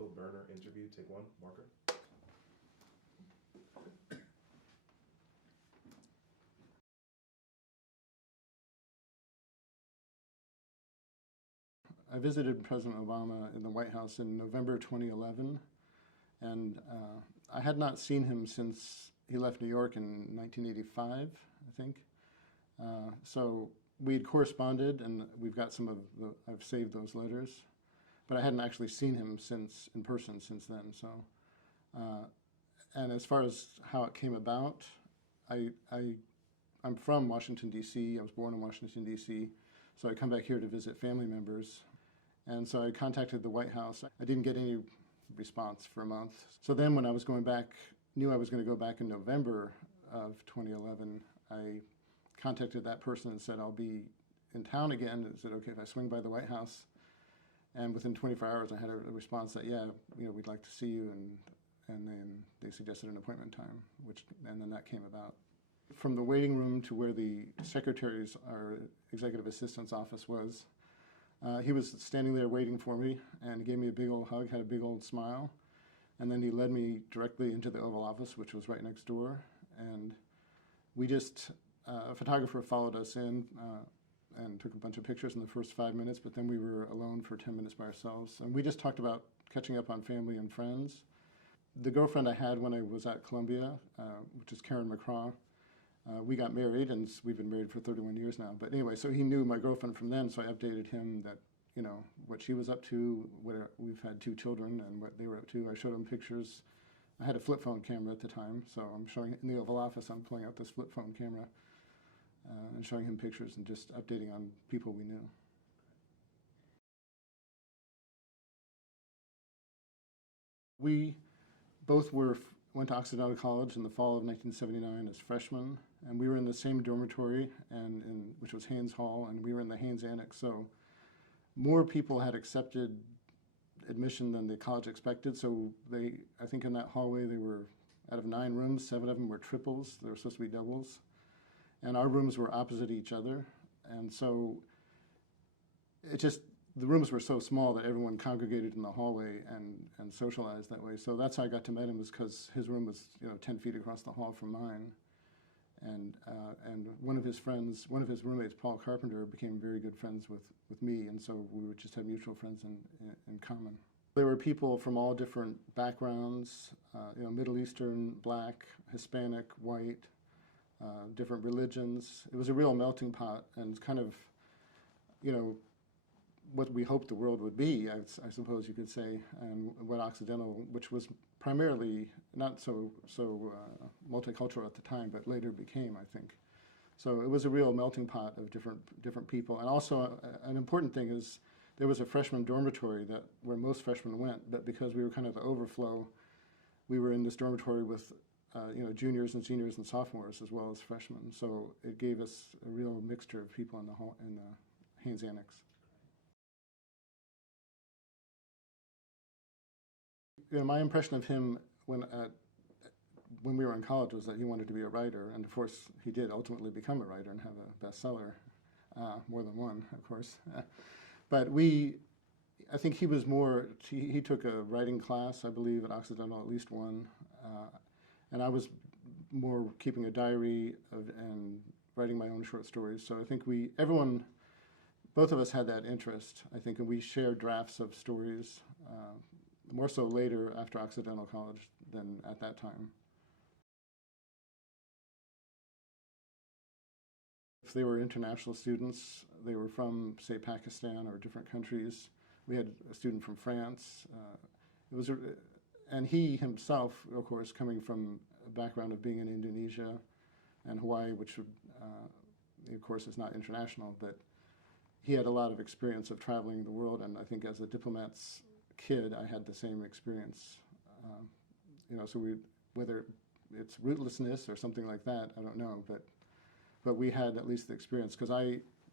Phil Boerner interview, take one, marker. I visited President Obama in the White House in November 2011, and I had not seen him since he left New York in 1985, I think. So we had corresponded, and we've got some of the, I've saved those letters, but I hadn't actually seen him in person since then. So, and as far as how it came about, I'm from Washington, D.C. I was born in Washington, D.C., so I come back here to visit family members. And so I contacted the White House. I didn't get any response for a month. So then when I was going back, knew I was going to go back in November of 2011, I contacted that person and said, I'll be in town again. Is it okay if I swing by the White House? And within 24 hours, I had a response that, yeah, we'd like to see you. And then they suggested an appointment time, and then that came about. From the waiting room to where the secretary's, our executive assistant's office was, he was standing there waiting for me, and he gave me a big old hug, had a big old smile, and then he led me directly into the Oval Office, which was right next door, and we just, a photographer followed us in and took a bunch of pictures in the first 5 minutes, but then we were alone for 10 minutes by ourselves, and we just talked about catching up on family and friends. The girlfriend I had when I was at Columbia, which is Karen McCraw, we got married, and we've been married for 31 years now. But anyway, so he knew my girlfriend from then, so I updated him that, what she was up to, we've had 2 children, and what they were up to. I showed him pictures. I had a flip phone camera at the time, so I'm showing, in the Oval Office, I'm pulling out this flip phone camera and showing him pictures and just updating on people we knew. We both went to Occidental College in the fall of 1979 as freshmen, and we were in the same dormitory, which was Haines Hall, and we were in the Haines Annex. So more people had accepted admission than the college expected. So I think in that hallway, they were, out of 9 rooms, 7 of them were triples. They were supposed to be doubles. And our rooms were opposite each other. And so the rooms were so small that everyone congregated in the hallway and socialized that way. So that's how I got to meet him, was because his room was 10 feet across the hall from mine. And one of his roommates, Paul Carpenter, became very good friends with me, and so we would just have mutual friends in common. There were people from all different backgrounds, Middle Eastern, Black, Hispanic, white, different religions. It was a real melting pot, and it's kind of, what we hoped the world would be, I suppose you could say, and what Occidental, which was primarily not so multicultural at the time, but later became, I think. So it was a real melting pot of different people. And also, an important thing is there was a freshman dormitory where most freshmen went, but because we were kind of the overflow, we were in this dormitory with juniors and seniors and sophomores as well as freshmen. So it gave us a real mixture of people in the Haines Annex. My impression of him when we were in college was that he wanted to be a writer, and of course he did ultimately become a writer and have a bestseller, more than one, of course. But I think he was he took a writing class, I believe, at Occidental, at least one, and I was more keeping a diary and writing my own short stories. So I think both of us had that interest, I think, and we shared drafts of stories, more so later after Occidental College than at that time. If they were international students, they were from, say, Pakistan or different countries. We had a student from France. And he himself, of course, coming from a background of being in Indonesia and Hawaii, which of course is not international, but he had a lot of experience of traveling the world, and I think as a diplomat's kid, I had the same experience. So whether it's rootlessness or something like that, I don't know, but we had at least the experience, because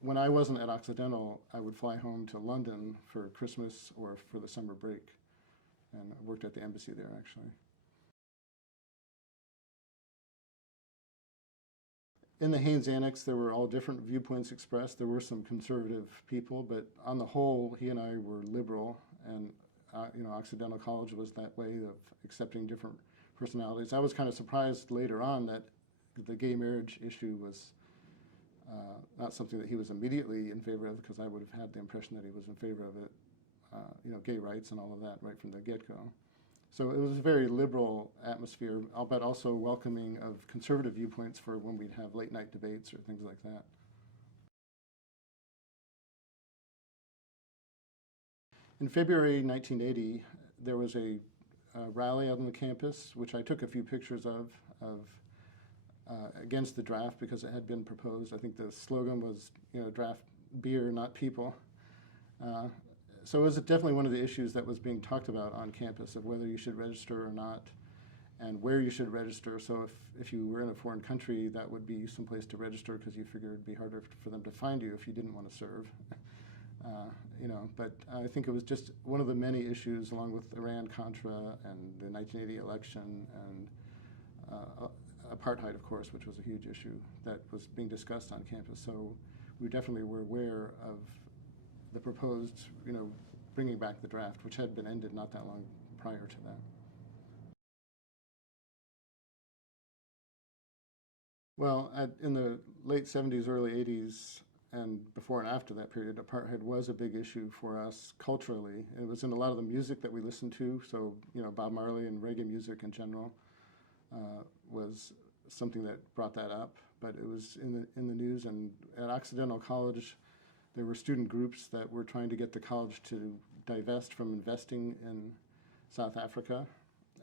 when I wasn't at Occidental, I would fly home to London for Christmas or for the summer break, and I worked at the embassy there, actually. In the Haines Annex, there were all different viewpoints expressed. There were some conservative people, but on the whole, he and I were liberal, and Occidental College was that way of accepting different personalities. I was kind of surprised later on that the gay marriage issue was not something that he was immediately in favor of, because I would have had the impression that he was in favor of it, gay rights and all of that right from the get-go. So it was a very liberal atmosphere, but also welcoming of conservative viewpoints for when we'd have late-night debates or things like that. In February 1980, there was a rally out on the campus, which I took a few pictures of against the draft because it had been proposed. I think the slogan was, draft beer, not people. So it was definitely one of the issues that was being talked about on campus, of whether you should register or not, and where you should register. So if you were in a foreign country, that would be some place to register, because you figured it'd be harder for them to find you if you didn't want to serve. But I think it was just one of the many issues, along with Iran-Contra and the 1980 election and apartheid, of course, which was a huge issue that was being discussed on campus. So we definitely were aware of the proposed, bringing back the draft, which had been ended not that long prior to that. Well, in the late 70s, early 80s, and before and after that period, apartheid was a big issue for us culturally. It was in a lot of the music that we listened to, so Bob Marley and reggae music in general was something that brought that up. But it was in the news, and at Occidental College, there were student groups that were trying to get the college to divest from investing in South Africa,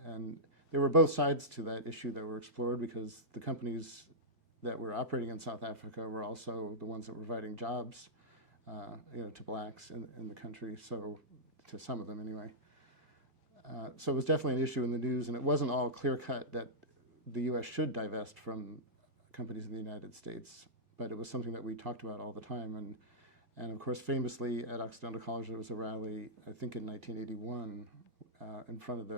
and there were both sides to that issue that were explored, because the companies that were operating in South Africa were also the ones that were providing jobs, to blacks in the country, so to some of them anyway. So it was definitely an issue in the news, and it wasn't all clear-cut that the U.S. should divest from companies in the United States, but it was something that we talked about all the time. And of course, famously at Occidental College, there was a rally, I think in 1981, in front of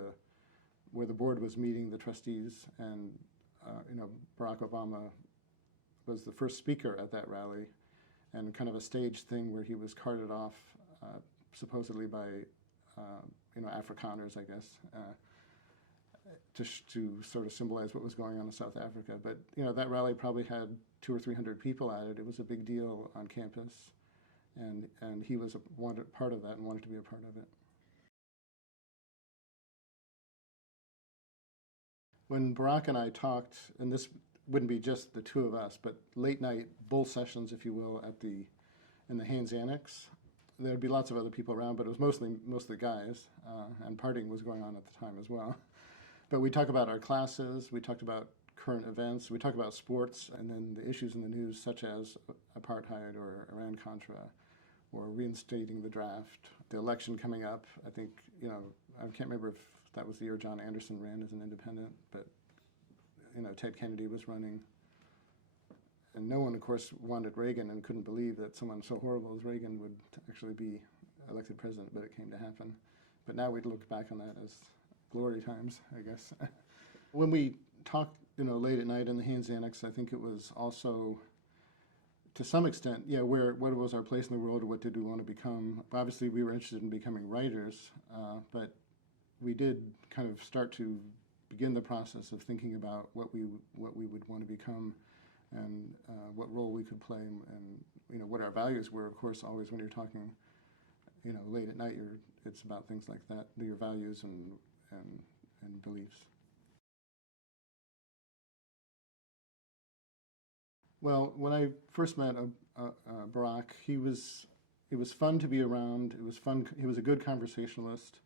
where the board was meeting, the trustees, and Barack Obama was the first speaker at that rally, and kind of a staged thing where he was carted off, supposedly by Afrikaners, I guess, to sort of symbolize what was going on in South Africa. But that rally probably had 200 or 300 people at it. It was a big deal on campus, and he was part of that and wanted to be a part of it. When Barack and I talked, and this wouldn't be just the two of us, but late night bull sessions, if you will, in the Haines Annex, there'd be lots of other people around, but it was mostly guys, and partying was going on at the time as well. But we talked about our classes, we talked about current events, we talked about sports, and then the issues in the news such as apartheid or Iran-Contra, or reinstating the draft, the election coming up. I think, I can't remember if that was the year John Anderson ran as an independent, but Ted Kennedy was running. And no one, of course, wanted Reagan and couldn't believe that someone so horrible as Reagan would actually be elected president, but it came to happen. But now we'd look back on that as glory times, I guess. When we talked, late at night in the Haines Annex, I think it was also, to some extent, what was our place in the world, or what did we want to become? Obviously, we were interested in becoming writers, but we did kind of start to begin the process of thinking about what we would want to become, and what role we could play, and what our values were. Of course, always when you're talking, late at night, it's about things like that, your values and beliefs. Well, when I first met Barack, it was fun to be around. It was fun. He was a good conversationalist,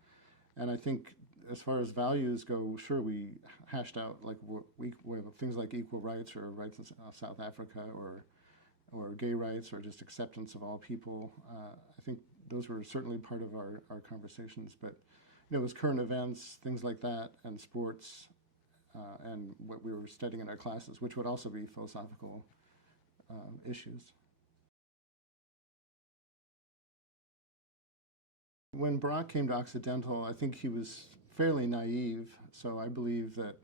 and I think, as far as values go, sure, we hashed out things like equal rights, or rights in South Africa, or gay rights, or just acceptance of all people. I think those were certainly part of our conversations. But it was current events, things like that, and sports, and what we were studying in our classes, which would also be philosophical issues. When Barack came to Occidental, I think he was fairly naive, so I believe that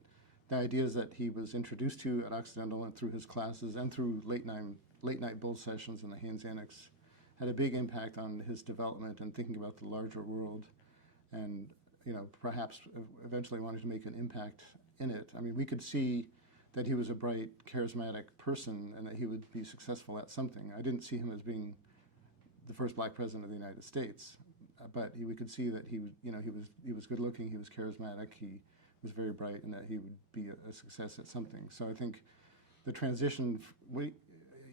the ideas that he was introduced to at Occidental and through his classes and through late night bull sessions in the Haines Annex had a big impact on his development and thinking about the larger world. and perhaps eventually wanted to make an impact in it. I mean, we could see that he was a bright, charismatic person and that he would be successful at something. I didn't see him as being the first black president of the United States, but we could see that he was good looking, he was charismatic, he was very bright, and that he would be a success at something. So I think the transition,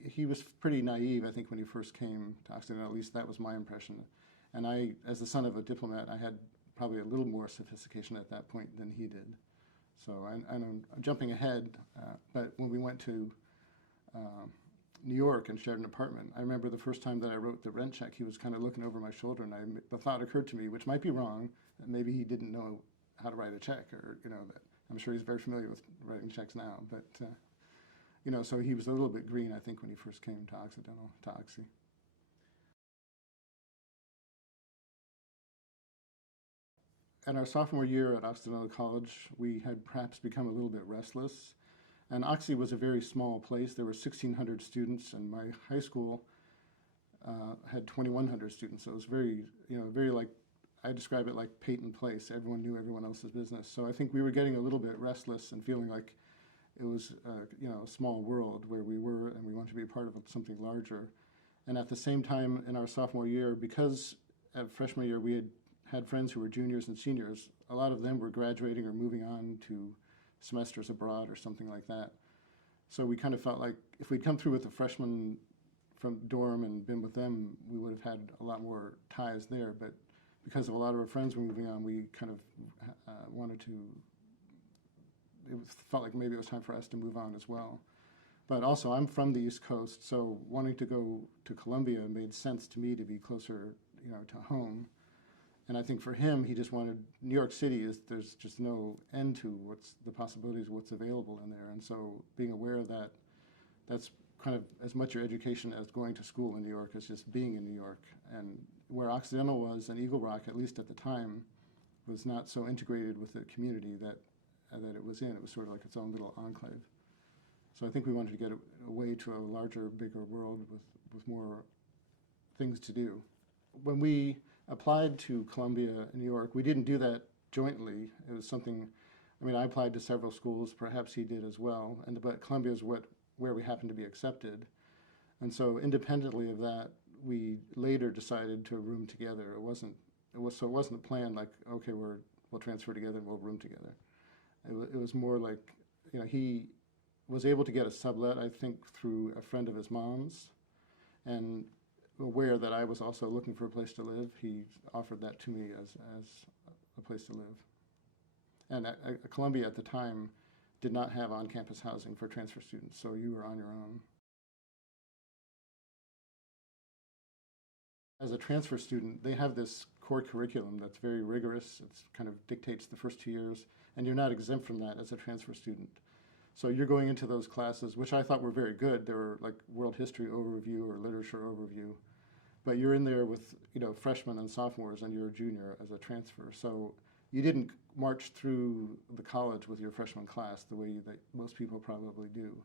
he was pretty naive, I think, when he first came to Occidental. At least that was my impression. And I, as the son of a diplomat, I had probably a little more sophistication at that point than he did. So I'm jumping ahead, but when we went to New York and shared an apartment, I remember the first time that I wrote the rent check, he was kind of looking over my shoulder, and the thought occurred to me, which might be wrong, that maybe he didn't know how to write a check, or that I'm sure he's very familiar with writing checks now, but so he was a little bit green, I think, when he first came to Oxy. In our sophomore year at Occidental College, we had perhaps become a little bit restless. And Oxy was a very small place. There were 1,600 students, and my high school had 2,100 students. So it was very like, I describe it like Peyton Place. Everyone knew everyone else's business. So I think we were getting a little bit restless and feeling like it was a small world where we were, and we wanted to be a part of something larger. And at the same time, in our sophomore year, because at freshman year we had friends who were juniors and seniors, a lot of them were graduating or moving on to semesters abroad or something like that. So we kind of felt like if we'd come through with the freshmen from dorm and been with them, we would have had a lot more ties there. But because of a lot of our friends were moving on, we kind of wanted to, felt like maybe it was time for us to move on as well. But also, I'm from the East Coast, so wanting to go to Columbia made sense to me to be closer, to home. And I think for him, he just wanted, New York City there's just no end to the possibilities of what's available in there. And so being aware of that, that's kind of as much your education as going to school in New York as just being in New York. And where Occidental was and Eagle Rock, at least at the time, was not so integrated with the community that it was in. It was sort of like its own little enclave. So I think we wanted to get away to a larger, bigger world with more things to do. When we applied to Columbia in New York, we didn't do that jointly. It was something, I applied to several schools, perhaps he did as well, but Columbia is where we happened to be accepted. And so independently of that, we later decided to room together. It wasn't a plan like, okay, we'll transfer together and we'll room together. It was more like, he was able to get a sublet, I think, through a friend of his mom's, and aware that I was also looking for a place to live, he offered that to me as a place to live. And Columbia at the time did not have on-campus housing for transfer students, so you were on your own. As a transfer student, they have this core curriculum that's very rigorous. It kind of dictates the first 2 years, and you're not exempt from that as a transfer student. So you're going into those classes, which I thought were very good. They were like world history overview or literature overview. But you're in there with freshmen and sophomores, and you're a junior as a transfer. So you didn't march through the college with your freshman class the way that most people probably do.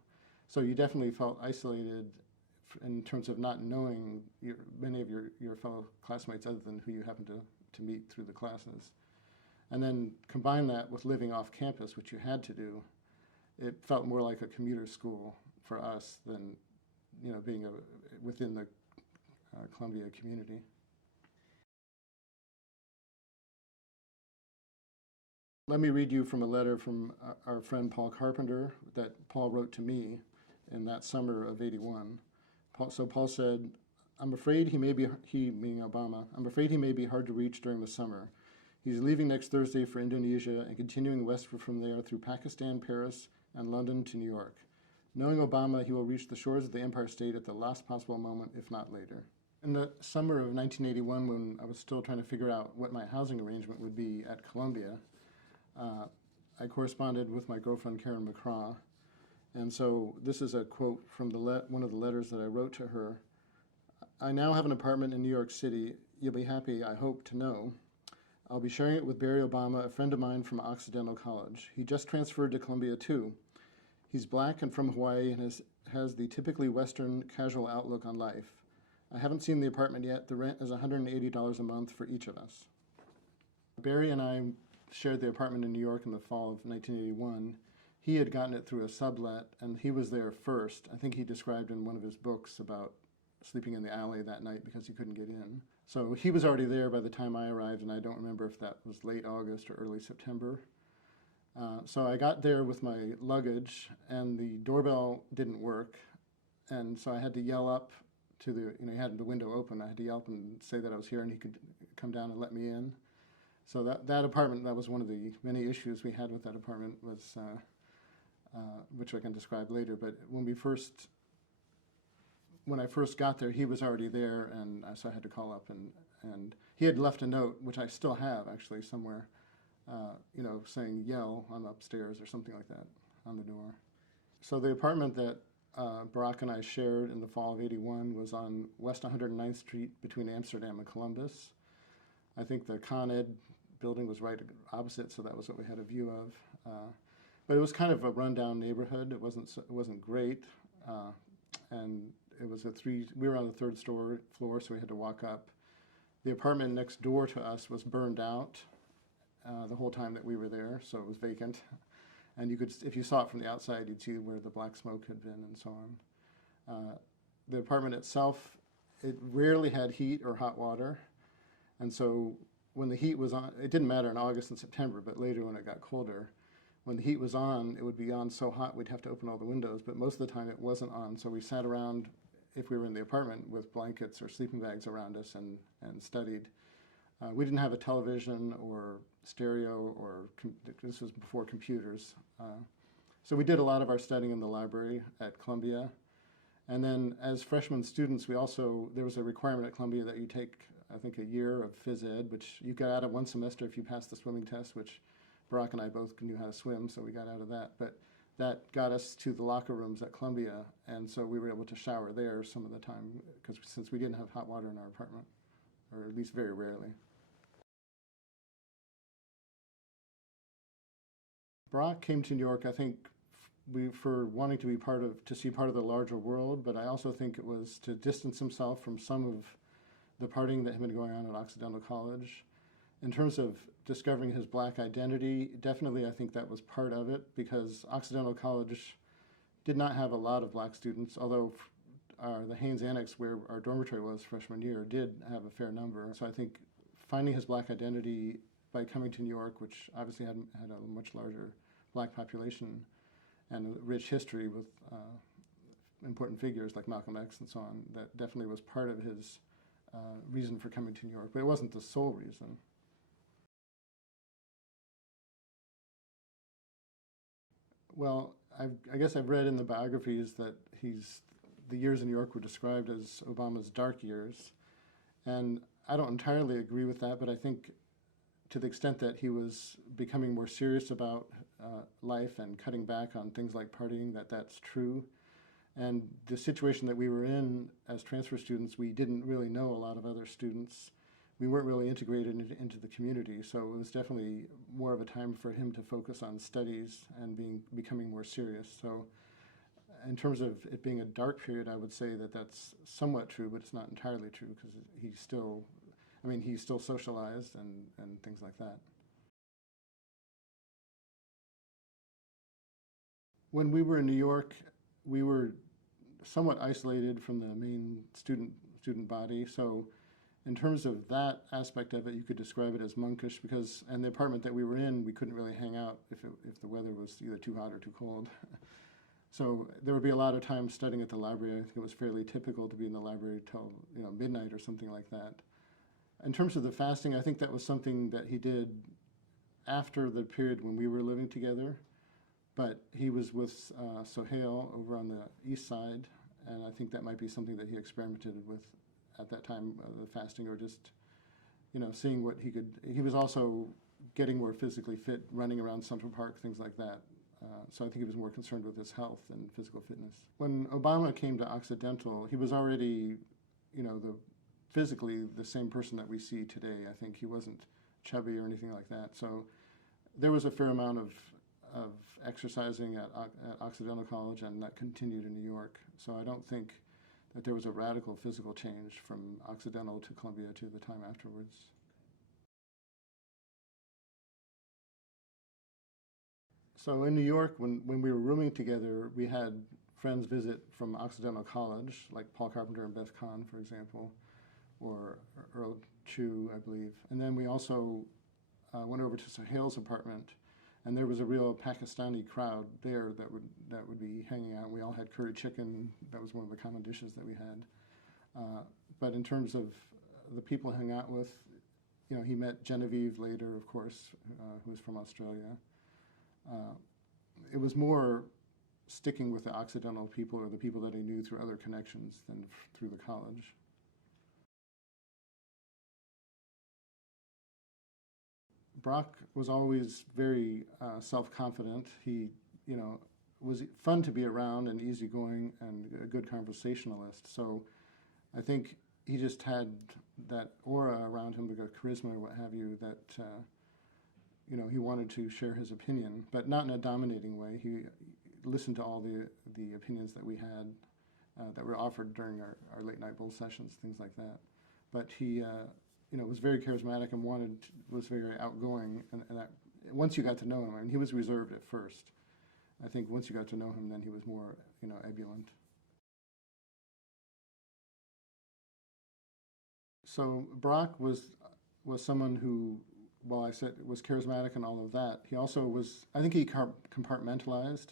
So you definitely felt isolated in terms of not knowing many of your fellow classmates other than who you happened to meet through the classes. And then combine that with living off campus, which you had to do. It felt more like a commuter school for us than being within the Columbia community. Let me read you from a letter from our friend Paul Carpenter that Paul wrote to me in that summer of '81. So Paul said, I'm afraid he meaning Obama, I'm afraid he may be hard to reach during the summer. He's leaving next Thursday for Indonesia and continuing westward from there through Pakistan, Paris, and London to New York. Knowing Obama, he will reach the shores of the Empire State at the last possible moment, if not later. In the summer of 1981, when I was still trying to figure out what my housing arrangement would be at Columbia, I corresponded with my girlfriend, Karen McCraw. And so this is a quote from one of the letters that I wrote to her. I now have an apartment in New York City. You'll be happy, I hope, to know. I'll be sharing it with Barry Obama, a friend of mine from Occidental College. He just transferred to Columbia, too. He's black and from Hawaii and has the typically Western casual outlook on life. I haven't seen the apartment yet. The rent is $180 a month for each of us. Barry and I shared the apartment in New York in the fall of 1981. He had gotten it through a sublet, and he was there first. I think he described in one of his books about sleeping in the alley that night because he couldn't get in. So he was already there by the time I arrived, and I don't remember if that was late August or early September. So I got there with my luggage, and the doorbell didn't work, and so I had to yell up to the, he had the window open. I had to yell up and say that I was here, and he could come down and let me in. So that apartment, that was one of the many issues we had with that apartment, was which I can describe later. But when I first got there, he was already there, and so I had to call up, and he had left a note, which I still have actually somewhere, saying "yell, I'm upstairs" or something like that on the door. So the apartment that Barack and I shared in the fall of '81 was on West 109th Street between Amsterdam and Columbus. I think the Con Ed building was right opposite, so that was what we had a view of. But it was kind of a rundown neighborhood. It wasn't great, and it was we were on the third floor, so we had to walk up. The apartment next door to us was burned out the whole time that we were there, so it was vacant. And you could, if you saw it from the outside, you'd see where the black smoke had been and so on. The apartment itself, it rarely had heat or hot water. And so when the heat was on, it didn't matter in August and September, but later when it got colder, when the heat was on, it would be on so hot we'd have to open all the windows, but most of the time it wasn't on. So we sat around, if we were in the apartment, with blankets or sleeping bags around us and studied. We didn't have a television or stereo, this was before computers. So we did a lot of our studying in the library at Columbia. And then as freshman students, there was a requirement at Columbia that you take, I think, a year of phys ed, which you got out of one semester if you passed the swimming test, which Barack and I both knew how to swim, so we got out of that. But that got us to the locker rooms at Columbia, and so we were able to shower there some of the time, since we didn't have hot water in our apartment, or at least very rarely. Barack came to New York, I think, for wanting to see part of the larger world, but I also think it was to distance himself from some of the partying that had been going on at Occidental College. In terms of discovering his black identity, definitely I think that was part of it, because Occidental College did not have a lot of black students, although the Haines Annex, where our dormitory was freshman year, did have a fair number. So I think finding his black identity by coming to New York, which obviously had a much larger black population and a rich history with important figures like Malcolm X and so on, that definitely was part of his reason for coming to New York, but it wasn't the sole reason. Well, I guess I've read in the biographies that the years in New York were described as Obama's dark years, and I don't entirely agree with that, but I think to the extent that he was becoming more serious about life and cutting back on things like partying, that's true. And the situation that we were in as transfer students, we didn't really know a lot of other students. We weren't really integrated into the community, so it was definitely more of a time for him to focus on studies and becoming more serious. So in terms of it being a dark period, I would say that that's somewhat true, but it's not entirely true, because he's still socialized and things like that. When we were in New York, we were somewhat isolated from the main student body, so in terms of that aspect of it, you could describe it as monkish, because in the apartment that we were in, we couldn't really hang out if the weather was either too hot or too cold. So there would be a lot of time studying at the library. I think it was fairly typical to be in the library till midnight or something like that. In terms of the fasting, I think that was something that he did after the period when we were living together, but he was with Sohail over on the east side, and I think that might be something that he experimented with at that time, the fasting, or just, seeing what he could. He was also getting more physically fit, running around Central Park, things like that. So I think he was more concerned with his health than physical fitness. When Obama came to Occidental, he was already, physically the same person that we see today. I think he wasn't chubby or anything like that. So there was a fair amount of exercising at Occidental College, and that continued in New York. So I don't think that there was a radical physical change from Occidental to Columbia to the time afterwards. So in New York, when we were rooming together, we had friends visit from Occidental College, like Paul Carpenter and Beth Kahn, for example, or Earl Chu, I believe. And then we also went over to Sohail's apartment, and there was a real Pakistani crowd there that would be hanging out. We all had curry chicken. That was one of the common dishes that we had. But in terms of the people I hung out with, he met Genevieve later, of course, who was from Australia. It was more sticking with the Occidental people or the people that I knew through other connections than through the college. Brock was always very self-confident. He, was fun to be around and easygoing and a good conversationalist. So I think he just had that aura around him, like a charisma or what have you, that he wanted to share his opinion, but not in a dominating way. He listened to all the opinions that we had that were offered during our late night bowl sessions, things like that. But he, was very charismatic and was very outgoing. And that, once you got to know him, I mean, he was reserved at first. I think once you got to know him, then he was more, ebullient. So Brock was someone who, while I said was charismatic and all of that, he also was, I think he compartmentalized.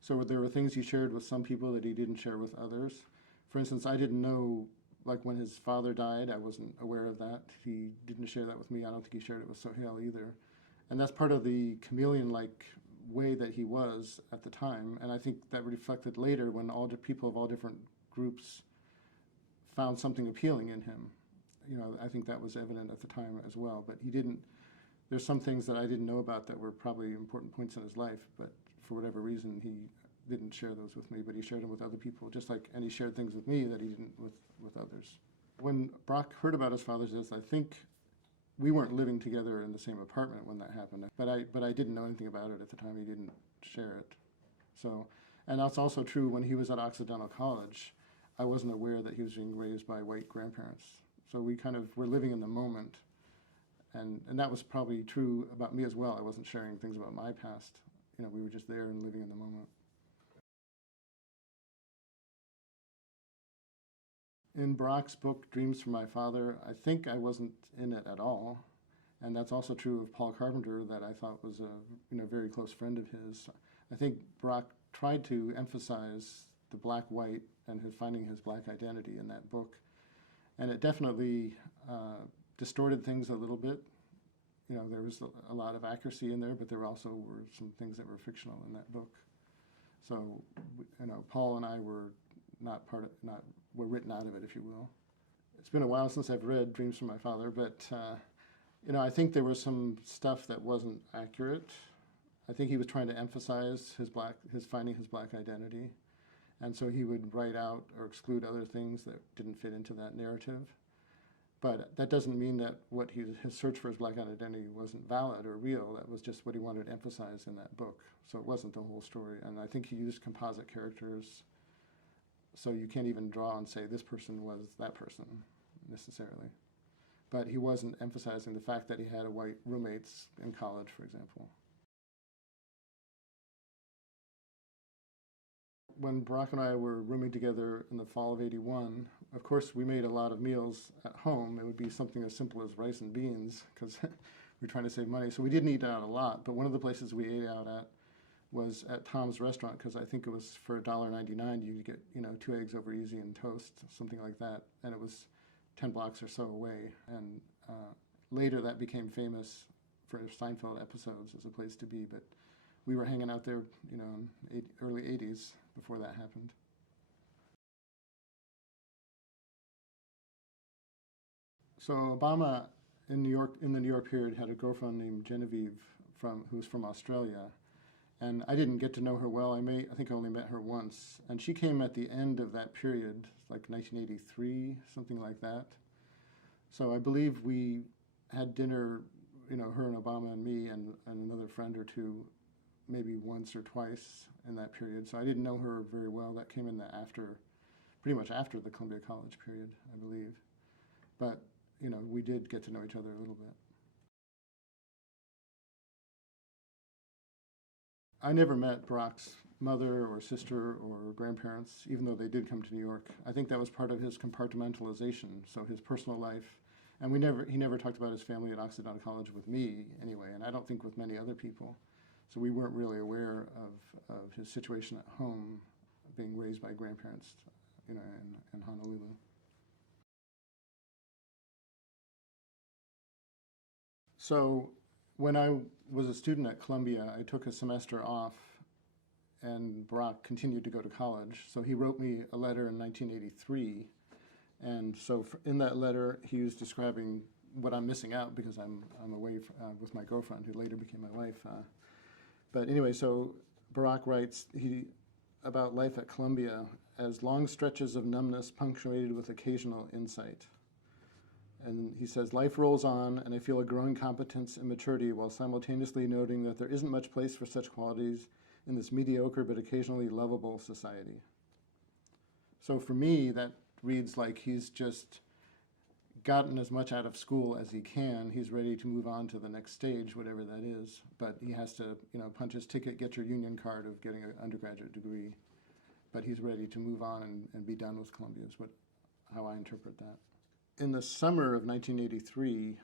So there were things he shared with some people that he didn't share with others. For instance, I didn't know, like when his father died, I wasn't aware of that. He didn't share that with me. I don't think he shared it with Sohail either. And that's part of the chameleon-like way that he was at the time. And I think that reflected later when all the people of all different groups found something appealing in him. I think that was evident at the time as well. But he didn't, there's some things that I didn't know about that were probably important points in his life, but for whatever reason, he didn't share those with me, but he shared them with other people, and he shared things with me that he didn't with others. When Brock heard about his father's death, I think we weren't living together in the same apartment when that happened, but I didn't know anything about it at the time. He didn't share it. So, and that's also true when he was at Occidental College. I wasn't aware that he was being raised by white grandparents. So we kind of were living in the moment, and that was probably true about me as well. I wasn't sharing things about my past. We were just there and living in the moment. In Brock's book, Dreams from My Father, I think I wasn't in it at all. And that's also true of Paul Carpenter, that I thought was a very close friend of his. I think Brock tried to emphasize the black-white and finding his black identity in that book. And it definitely distorted things a little bit. There was a lot of accuracy in there, but there also were some things that were fictional in that book. So, Paul and I were were written out of it, if you will. It's been a while since I've read Dreams from My Father, but I think there was some stuff that wasn't accurate. I think he was trying to emphasize his finding his black identity, and so he would write out or exclude other things that didn't fit into that narrative. But that doesn't mean that his search for his black identity wasn't valid or real. That was just what he wanted to emphasize in that book. So it wasn't the whole story. And I think he used composite characters, so you can't even draw and say this person was that person necessarily. But he wasn't emphasizing the fact that he had white roommates in college, for example. When Brock and I were rooming together in the fall of '81, of course we made a lot of meals at home. It would be something as simple as rice and beans because we were trying to save money. So we didn't eat out a lot, but one of the places we ate out at was at Tom's Restaurant because I think it was for $1.99 you could get 2 eggs over easy and toast, something like that, and it was 10 blocks or so away. And later that became famous for Seinfeld episodes as a place to be, but we were hanging out there, in early '80s before that happened. So Obama in the New York period had a girlfriend named Genevieve who was from Australia, and I didn't get to know her well. I think I only met her once, and she came at the end of that period, like 1983, something like that. So I believe we had dinner, her and Obama and me and another friend or two, maybe once or twice in that period. So I didn't know her very well. That came in pretty much after the Columbia College period, I believe. But, we did get to know each other a little bit. I never met Barack's mother or sister or grandparents, even though they did come to New York. I think that was part of his compartmentalization, so his personal life. And he never talked about his family at Occidental College with me anyway, and I don't think with many other people. So we weren't really aware of his situation at home, being raised by grandparents, in Honolulu. So when I was a student at Columbia, I took a semester off, and Barack continued to go to college. So he wrote me a letter in 1983, and so in that letter, he was describing what I'm missing out because I'm away with my girlfriend, who later became my wife. But anyway, so Barack writes about life at Columbia as long stretches of numbness punctuated with occasional insight. And he says, life rolls on, and I feel a growing competence and maturity while simultaneously noting that there isn't much place for such qualities in this mediocre but occasionally lovable society. So for me, that reads like he's just gotten as much out of school as he can. He's ready to move on to the next stage, whatever that is. But he has to, punch his ticket, get your union card of getting an undergraduate degree. But he's ready to move on and be done with Columbia is how I interpret that. In the summer of 1983,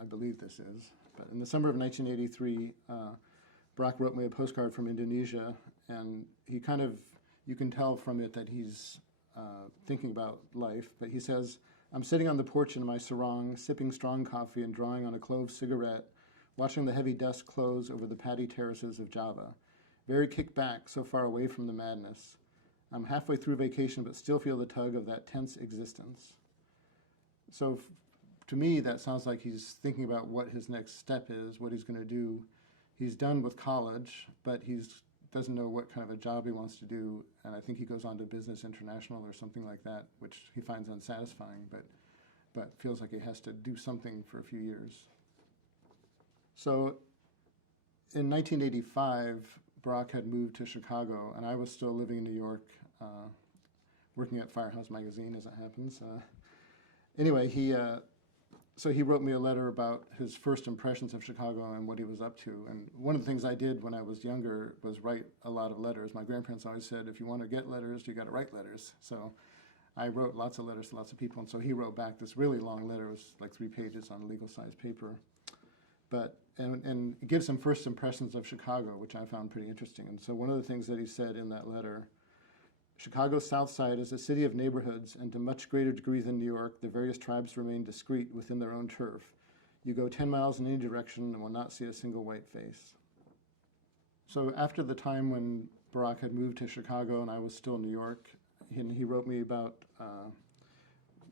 I believe this is, but in the summer of 1983, Barack wrote me a postcard from Indonesia, and he you can tell from it that he's thinking about life, but he says, I'm sitting on the porch in my sarong, sipping strong coffee and drawing on a clove cigarette, watching the heavy dust close over the paddy terraces of Java. Very kicked back, so far away from the madness. I'm halfway through vacation, but still feel the tug of that tense existence. So to me, that sounds like he's thinking about what his next step is, what he's going to do. He's done with college, but he doesn't know what kind of a job he wants to do, and I think he goes on to Business International or something like that, which he finds unsatisfying, but feels like he has to do something for a few years. So in 1985, Barack had moved to Chicago, and I was still living in New York, working at Firehouse Magazine, as it happens. Anyway, so he wrote me a letter about his first impressions of Chicago and what he was up to. And one of the things I did when I was younger was write a lot of letters. My grandparents always said, if you want to get letters, you got to write letters. So I wrote lots of letters to lots of people. And so he wrote back this really long letter. It was like 3 pages on legal-sized paper. And it gives some first impressions of Chicago, which I found pretty interesting. And so one of the things that he said in that letter, Chicago's South Side is a city of neighborhoods, and to much greater degree than New York, the various tribes remain discreet within their own turf. You go 10 miles in any direction and will not see a single white face. So after the time when Barack had moved to Chicago and I was still in New York, he wrote me about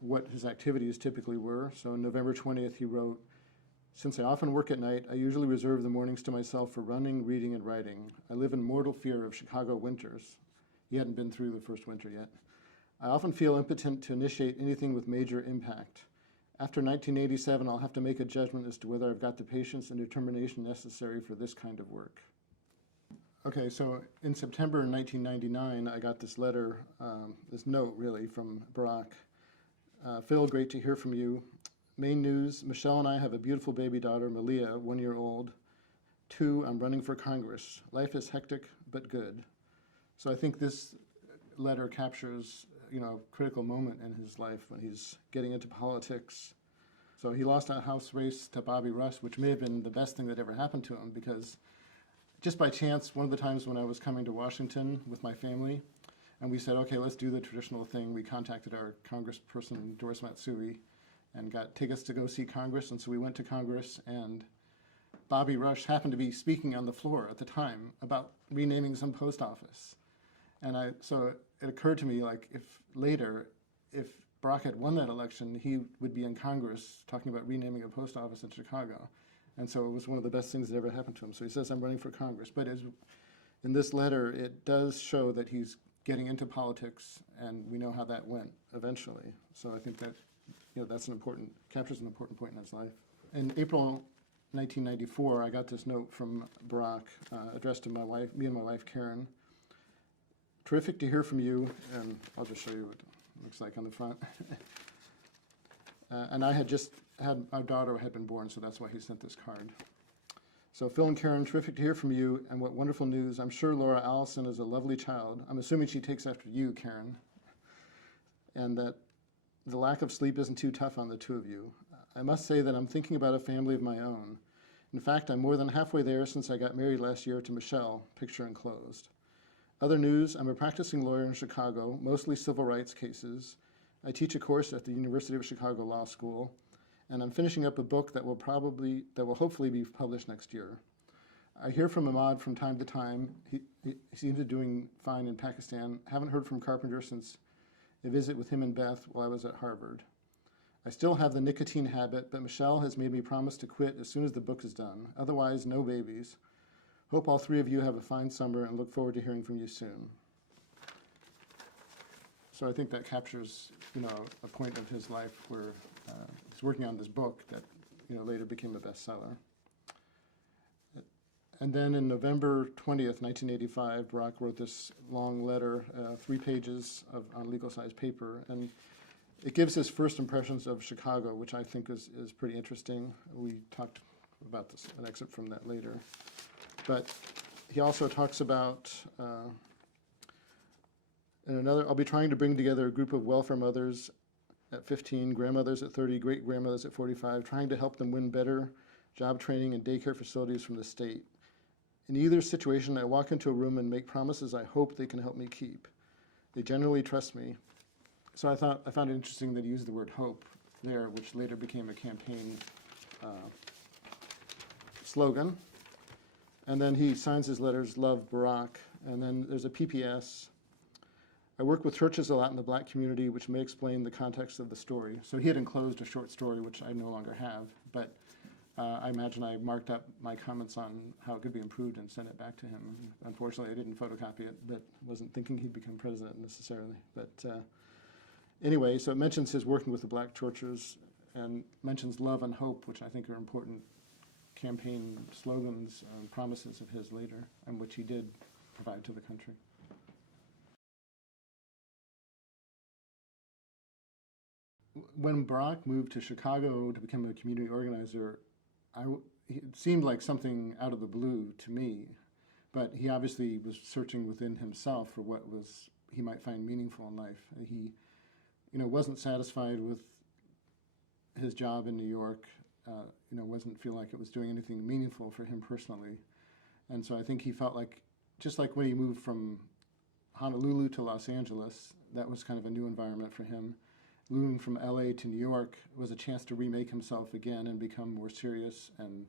what his activities typically were. So on November 20th, he wrote, since I often work at night, I usually reserve the mornings to myself for running, reading, and writing. I live in mortal fear of Chicago winters. He hadn't been through the first winter yet. I often feel impotent to initiate anything with major impact. After 1987, I'll have to make a judgment as to whether I've got the patience and determination necessary for this kind of work. Okay, so in September 1999, I got this letter, this note really, from Barack. Phil, great to hear from you. Main news, Michelle and I have a beautiful baby daughter, Malia, 1 year old. 2, I'm running for Congress. Life is hectic, but good. So I think this letter captures, a critical moment in his life when he's getting into politics. So he lost a House race to Bobby Rush, which may have been the best thing that ever happened to him, because just by chance, one of the times when I was coming to Washington with my family, and we said, okay, let's do the traditional thing. We contacted our congressperson, Doris Matsui, and take us to go see Congress. And so we went to Congress, and Bobby Rush happened to be speaking on the floor at the time about renaming some post office. And so it occurred to me, like, if Barack had won that election, he would be in Congress talking about renaming a post office in Chicago. And so it was one of the best things that ever happened to him. So he says, I'm running for Congress. But in this letter, it does show that he's getting into politics, and we know how that went eventually. So I think that, captures an important point in his life. In April 1994, I got this note from Barack addressed to me and my wife, Karen. Terrific to hear from you, and I'll just show you what it looks like on the front. And I had our daughter had been born, so that's why he sent this card. So Phil and Karen, terrific to hear from you, and what wonderful news. I'm sure Laura Allison is a lovely child. I'm assuming she takes after you, Karen, and that the lack of sleep isn't too tough on the two of you. I must say that I'm thinking about a family of my own. In fact, I'm more than halfway there since I got married last year to Michelle, picture enclosed. Other news, I'm a practicing lawyer in Chicago, mostly civil rights cases. I teach a course at the University of Chicago Law School, and I'm finishing up a book that will hopefully be published next year. I hear from Ahmad from time to time. He seems to be doing fine in Pakistan. Haven't heard from Carpenter since a visit with him and Beth while I was at Harvard. I still have the nicotine habit, but Michelle has made me promise to quit as soon as the book is done. Otherwise, no babies. Hope all three of you have a fine summer and look forward to hearing from you soon. So I think that captures, a point of his life where he's working on this book that, later became a bestseller. And then in November 20th, 1985, Barack wrote this long letter, 3 pages on legal-sized paper, and it gives his first impressions of Chicago, which I think is pretty interesting. We talked about this, an excerpt from that later. But he also talks about, I'll be trying to bring together a group of welfare mothers at 15, grandmothers at 30, great-grandmothers at 45, trying to help them win better job training and daycare facilities from the state. In either situation, I walk into a room and make promises I hope they can help me keep. They generally trust me. So I found it interesting that he used the word hope there, which later became a campaign slogan. And then he signs his letters, Love, Barack. And then there's a PPS. I work with churches a lot in the black community, which may explain the context of the story. So he had enclosed a short story, which I no longer have, but I imagine I marked up my comments on how it could be improved and sent it back to him. Unfortunately, I didn't photocopy it, but wasn't thinking he'd become president necessarily. But anyway, so it mentions his working with the black churches and mentions love and hope, which I think are important campaign slogans and promises of his later, and which he did provide to the country. When Barack moved to Chicago to become a community organizer, it seemed like something out of the blue to me, but he obviously was searching within himself for what he might find meaningful in life. He, wasn't satisfied with his job in New York. Wasn't feel like it was doing anything meaningful for him personally, and so I think he felt like, just like when he moved from Honolulu to Los Angeles, that was kind of a new environment for him. Moving from LA to New York was a chance to remake himself again and become more serious and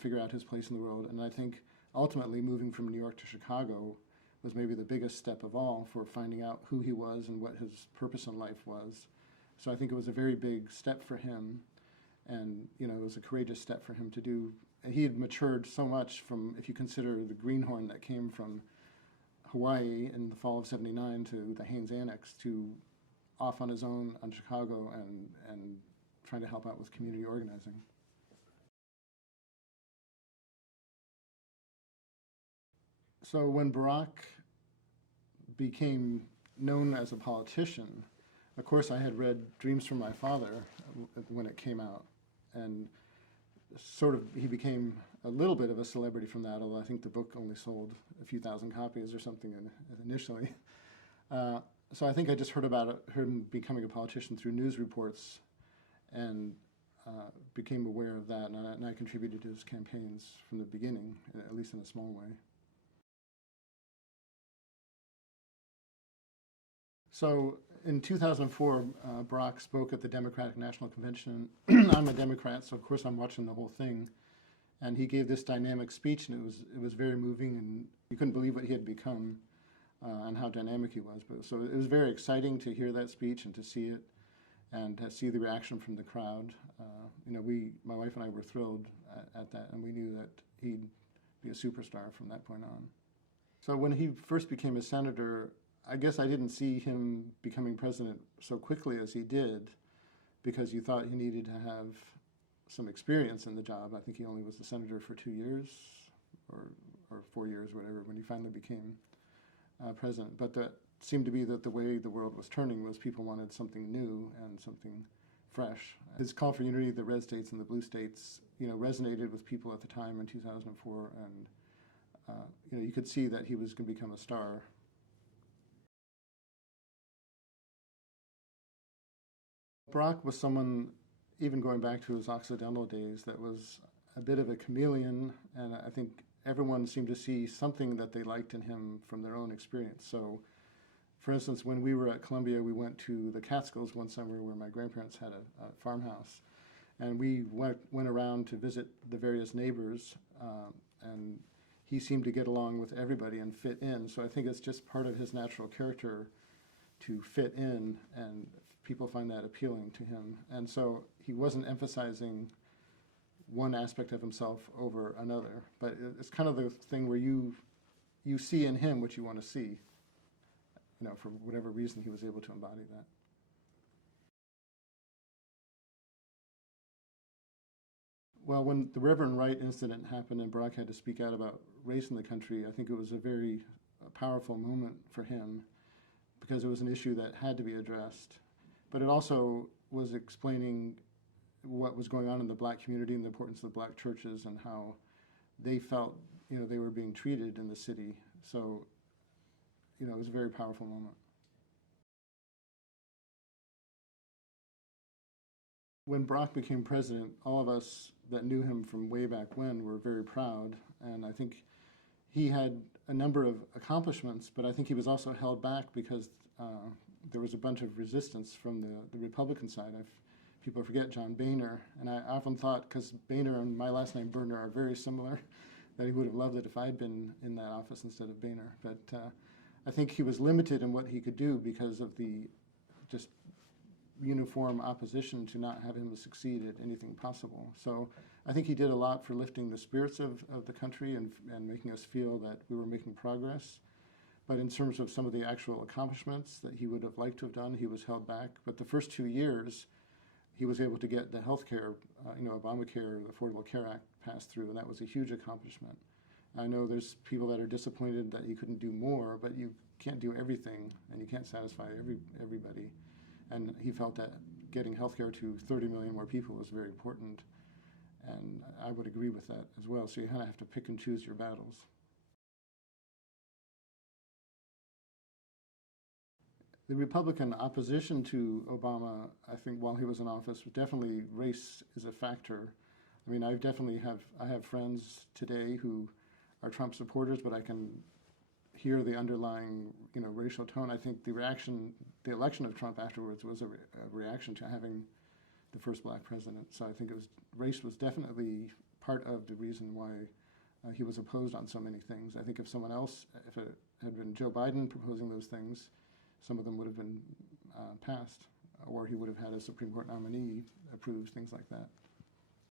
figure out his place in the world. And I think ultimately moving from New York to Chicago was maybe the biggest step of all for finding out who he was and what his purpose in life was. So I think it was a very big step for him, and it was a courageous step for him to do. And he had matured so much from, if you consider the greenhorn that came from Hawaii in the fall of '79 to the Haines Annex, to off on his own on Chicago and trying to help out with community organizing. So when Barack became known as a politician, of course I had read Dreams from My Father when it came out, and sort of he became a little bit of a celebrity from that, although I think the book only sold a few thousand copies or something initially. So I think I just heard about him becoming a politician through news reports, and became aware of that, and I contributed to his campaigns from the beginning, at least in a small way. So in 2004, Barack spoke at the Democratic National Convention. I'm a Democrat, so of course I'm watching the whole thing, and he gave this dynamic speech, and it was very moving, and you couldn't believe what he had become. And how dynamic he was. So it was very exciting to hear that speech and to see it, and to see the reaction from the crowd. My wife and I were thrilled at that, and we knew that he'd be a superstar from that point on. So when he first became a senator, I guess I didn't see him becoming president so quickly as he did, because you thought he needed to have some experience in the job. I think he only was a senator for 2 years, or 4 years, whatever, when he finally became president. But that seemed to be that the way the world was turning was people wanted something new and something fresh. His call for unity, the red states and the blue states, resonated with people at the time in 2004, and you could see that he was going to become a star. Brock was someone, even going back to his Occidental days, that was a bit of a chameleon, and I think everyone seemed to see something that they liked in him from their own experience. So, for instance, when we were at Columbia, we went to the Catskills one summer where my grandparents had a farmhouse, and we went around to visit the various neighbors, and he seemed to get along with everybody and fit in. So I think it's just part of his natural character to fit in, and people find that appealing to him. And so he wasn't emphasizing one aspect of himself over another, but it's kind of the thing where you see in him what you want to see. For whatever reason, he was able to embody that. Well, when the Reverend Wright incident happened and Brock had to speak out about race in the country, I think it was a very powerful moment for him, because it was an issue that had to be addressed. But it also was explaining what was going on in the black community and the importance of the black churches and how they felt, they were being treated in the city. So, it was a very powerful moment. When Brock became president, all of us that knew him from way back when were very proud, and I think he had a number of accomplishments, but I think he was also held back because there was a bunch of resistance from the Republican side. People forget John Boehner, and I often thought, because Boehner and my last name Boerner are very similar, that he would have loved it if I'd been in that office instead of Boehner. But I think he was limited in what he could do because of the just uniform opposition to not have him succeed at anything possible. So I think he did a lot for lifting the spirits of the country and making us feel that we were making progress. But in terms of some of the actual accomplishments that he would have liked to have done, he was held back. But the first 2 years, he was able to get the health care, Obamacare, the Affordable Care Act passed through, and that was a huge accomplishment. I know there's people that are disappointed that he couldn't do more, but you can't do everything, and you can't satisfy everybody. And he felt that getting health care to 30 million more people was very important, and I would agree with that as well. So you kind of have to pick and choose your battles. The Republican opposition to Obama, I think, while he was in office, definitely race is a factor. I mean, I have friends today who are Trump supporters, but I can hear the underlying, racial tone. I think the election of Trump afterwards was a reaction to having the first black president. So I think race was definitely part of the reason why he was opposed on so many things. I think if it had been Joe Biden proposing those things, some of them would have been passed, or he would have had a Supreme Court nominee approve things like that.